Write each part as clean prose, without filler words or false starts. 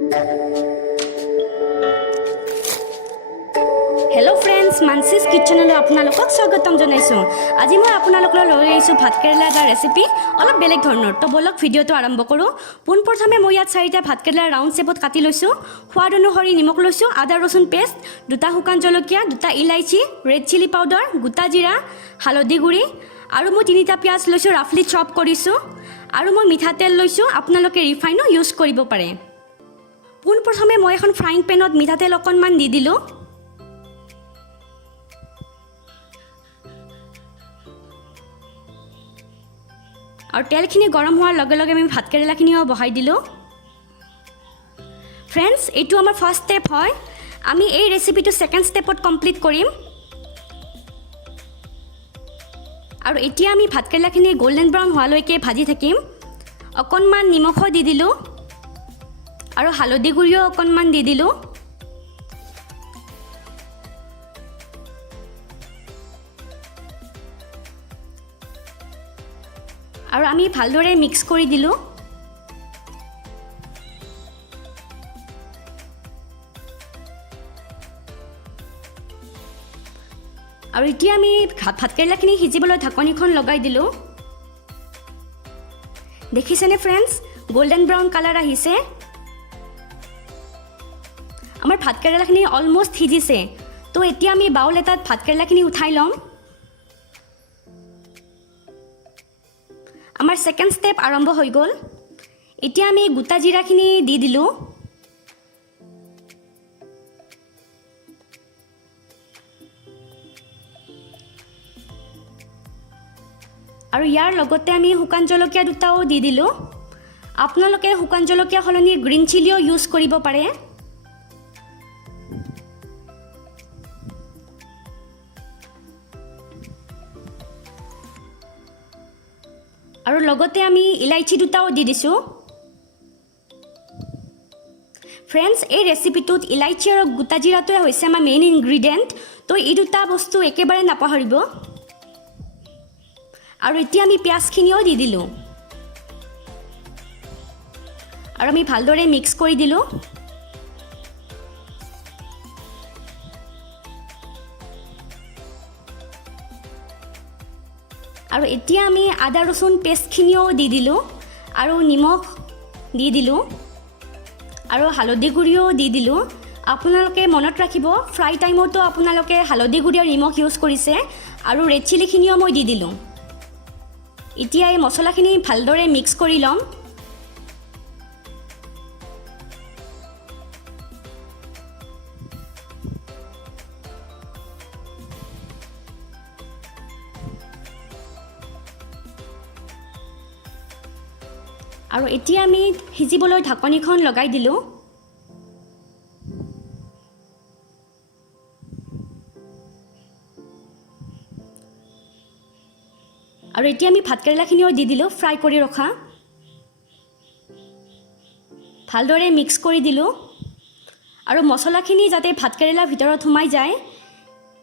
Hello friends मानसीज किचनলৈ আপোনালোকক স্বাগতম জনাইছো। আজি মই আপোনালোকৰ লৈ আহিছো ভাত কেৰেলা এটা ৰেচিপি অলপ বেলেগ ধৰণৰ। তো বলক ভিডিওটো আৰম্ভ কৰো। পোন প্ৰথমে মই ইয়াত 4টা ভাত কেৰেলা ৰাউন্ড শেপত কাটি লৈছো। সোৱাদ অনুসৰি নিমখ লৈছো, আদা ৰসুন পেষ্ট, 2টা শুকান জলকীয়া, 2টা ইলাইচি, ৰেড চিলি পাউডাৰ, গোটা জিৰা, হালধি গুড়ি আৰু মই 3টা পিয়াজ লৈছো, ৰাফলি চপ কৰিছো আৰু মই মিঠাতেল লৈছো। আপোনালোকে ৰিফাইনো ইউজ কৰিব পাৰে। পোন প্ৰথমে মই এখন ফ্ৰাইং পেনত মিঠাতেল অকণমান দি দিলো। और तेलखिनि गरम होवार लगे लगे मैं भात केरेलाखिनिও बहाई दिलो। फ्रेंड्स एटू आमार फार्स्ट स्टेप है। आमी এই ৰেচিপিটো সেকেন্ড স্টেপত কমপ্লিট কৰিম। আৰু এতিয়া আমি ভাত কেৰেলাখিনি গোল্ডেন ব্ৰাউন হোৱালৈকে ভাজি থাকিম। অকণমান নিমখ দি দিলো আৰু হালধি গুড়িও অকণমান দি দিলো। और आमी भालदरे मिक्स करि दिलो। और इतिया आमी भात केरेलाखिनि सिजिबलै ढाकनिखन लगाइ दिलो। देखिसेने फ्रेंड्स गोल्डन ब्राउन कलर आहिसे। आमार भात केरेलाखिनि अलमोस्ट सिजिसे। तो इतिया आमी बाउल एटात भात केरेलाखिनि उठाइ लम। आमार सेकेंड स्टेप आरम्भ हो गल। इतिया आमी गोटा जिराखिनि दि दिलो। और यार लगते आमी शुकान जलकिया दुटाओ दि दिलो। आपनालोके शुकान जलकिया हलनि ग्रीन चिलिओ यूज करिब पारे। और लगते आमी इलाइची दुटाओ दि दिसो। फ्रेंड्स এই ৰেচিপিটোত ইলাইची আৰু গোটা জিৰাটোৱে হৈছে আমাৰ মেইন ইনগ্ৰেডিয়েন্ট। তো এই দুটা বস্তু একেবাৰে নাপাহৰিব। আৰু এতিয়া আমি পিয়াজখিনিও দি দিলো আৰু আমি ভালদৰে মিক্স কৰি দিলো। और इतिया आमी आदा रसुन पेस्टखिनिও দি দিলো और निमख দি দিলো और हालधि गुड़िও দি দিলো। आपनालोके मनत राखिब फ्राई टाइमतो आपनालोके हालधि गुड़ि और निमख यूज करिसे और रेड चिलिखिनिও মই দি দিলো। इतिया এই মছলাখিনি ভালদৰে মিক্স কৰি লম। और इतिया आमी सिजिबलै ढाकनिखन लगाइ दिलो। और इतिया आमी भात केरेलाखिनिও दि दिलो फ्राई करि रखा। भालदरे मिक्स करि दिलो और मसलाखिनि जाते भात केरेलार भितरत हुमाइ जाय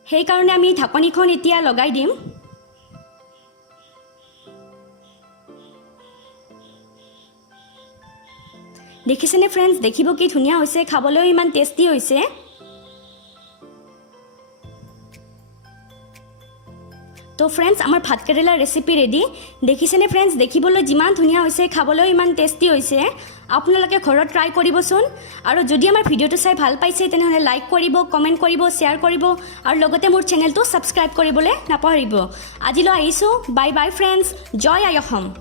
हेइ कारणे आमी ढाकनिखन इतिया लगाइ दिम। देखिसेने फ्रेंड्स देखिब कि धुनिया होइसे, खाबলৈও इमान टेस्टी होइसे। तो फ्रेंड्स आमार भात केरेला रेसिपि रेडी। देखिसेने फ्रेंड्स देखिबलै जिमान धुनिया होइसे, खाबলৈও इमान टेस्टी होइसे। आपनालोके घरत ट्राई करिबसुन। और जदि आमार भिडिओটো चाइ ভাল पाइसे तेनहले लाइक करिब, कमेन्ट करिब, शेयर करिब और लगते मोर चेनेलটো साबस्क्राइब करिबले नापाहरिब। आजिলৈ आइसो। Bye bye friends. जय आइ अहोम।